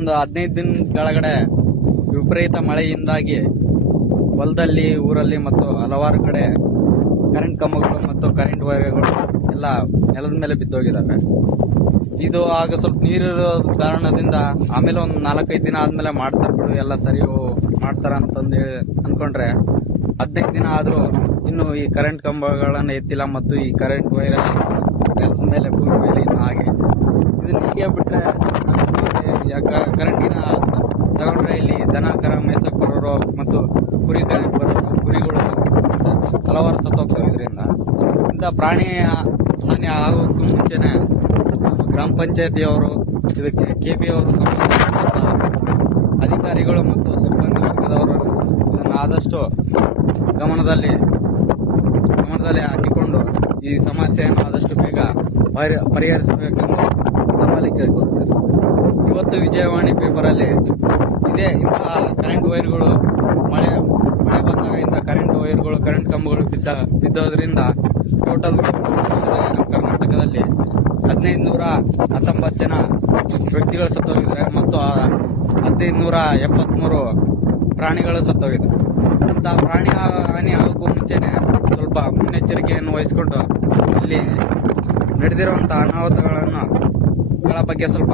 ಒಂದು 15 ದಿನ ಕೆಳಗಡೆ ವಿಪರೀತ ಮಳೆಯಿಂದಾಗಿ ಹೊಲದಲ್ಲಿ, ಊರಲ್ಲಿ ಮತ್ತು ಹಲವಾರು ಕಡೆ ಕರೆಂಟ್ ಕಂಬಗಳು ಮತ್ತು ಕರೆಂಟ್ ವೈರ್ಗಳು ಎಲ್ಲ ನೆಲದ ಮೇಲೆ ಬಿದ್ದೋಗಿದ್ದಾವೆ. ಇದು ಆಗ ಸ್ವಲ್ಪ ನೀರಿರೋ ಕಾರಣದಿಂದ ಆಮೇಲೆ ಒಂದು 4-5 ದಿನ ಆದ್ಮೇಲೆ ಮಾಡ್ತಾರೆ ಬಿಡು, ಎಲ್ಲ ಸರಿ ಮಾಡ್ತಾರ ಅಂತಂದು ಅನ್ಕೊಂಡ್ರೆ 15 ದಿನ ಆದ್ರೂ ಇನ್ನು ಈ ಕರೆಂಟ್ ಕಂಬಗಳನ್ನು ಎತ್ತಿಲ್ಲ ಮತ್ತು ಈ ಕರೆಂಟ್ ವೈರ್ ನೆಲದ ಮೇಲೆ, ಭೂಮಿ ಮೇಲೆ ಇನ್ನು ಹಾಗೆ ಇದನ್ನ ಹೀಗೆ ಬಿಟ್ರೆ ಕರೆಂಟಿನ ತಗೊಂಡ್ರೆ ಇಲ್ಲಿ ದನ ಕರ ಮೇಸಕ್ ಬರೋರು ಮತ್ತು ಕುರಿ ಕಾಯಕ್ ಬರೋರು, ಕುರಿಗಳು ಹಲವಾರು ಸತ್ತೋಗ್ತವೆ. ಇಂಥ ಪ್ರಾಣಿ ಹಾನಿ ಆಗೋಕ್ಕೂ ಮುಂಚೆನೆ ನಮ್ಮ ಗ್ರಾಮ ಪಂಚಾಯತಿಯವರು, ಇದಕ್ಕೆ KP ಅವರು, ಸಂಬಂಧಪಟ್ಟ ಅಧಿಕಾರಿಗಳು ಮತ್ತು ಸಿಬ್ಬಂದಿ ವರ್ಗದವರು ಇದನ್ನು ಆದಷ್ಟು ಗಮನದಲ್ಲಿ ಹಾಕಿಕೊಂಡು ಈ ಸಮಸ್ಯೆಯನ್ನು ಆದಷ್ಟು ಬೇಗ ಪರಿಹರಿಸಬೇಕೆಂದು ತಮ್ಮಲ್ಲಿ ಕೇಳಿಕೊಳ್ಳುತ್ತೇನೆ. ಇವತ್ತು ವಿಜಯವಾಣಿ ಪೇಪರಲ್ಲಿ ಇಂತಹ ಕರೆಂಟ್ ವೈರ್ಗಳು ಮಳೆ ಬಂದಾಗ ಇಂಥ ಕರೆಂಟ್ ವೈರ್ಗಳು, ಕರೆಂಟ್ ಕಂಬಗಳು ಬಿದ್ದೋದ್ರಿಂದ ಟೋಟಲ್ ವರ್ಷದಲ್ಲಿ ನಮ್ಮ ಕರ್ನಾಟಕದಲ್ಲಿ 1519 ಜನ ವ್ಯಕ್ತಿಗಳು ಸತ್ತೋಗಿದ್ದಾರೆ ಮತ್ತು 1573 ಪ್ರಾಣಿಗಳು ಸತ್ತೋಗಿದ್ದಾರೆ. ಇಂಥ ಪ್ರಾಣಿ ಹಾನಿ ಆಗೋಕ್ಕೂ ಮುಂಚೆನೆ ಸ್ವಲ್ಪ ಮುನ್ನೆಚ್ಚರಿಕೆಯನ್ನು ವಹಿಸಿಕೊಂಡು ಇಲ್ಲಿ ನಡೆದಿರುವಂತಹ ಅನಾಹುತಗಳ ಬಗ್ಗೆ ಸ್ವಲ್ಪ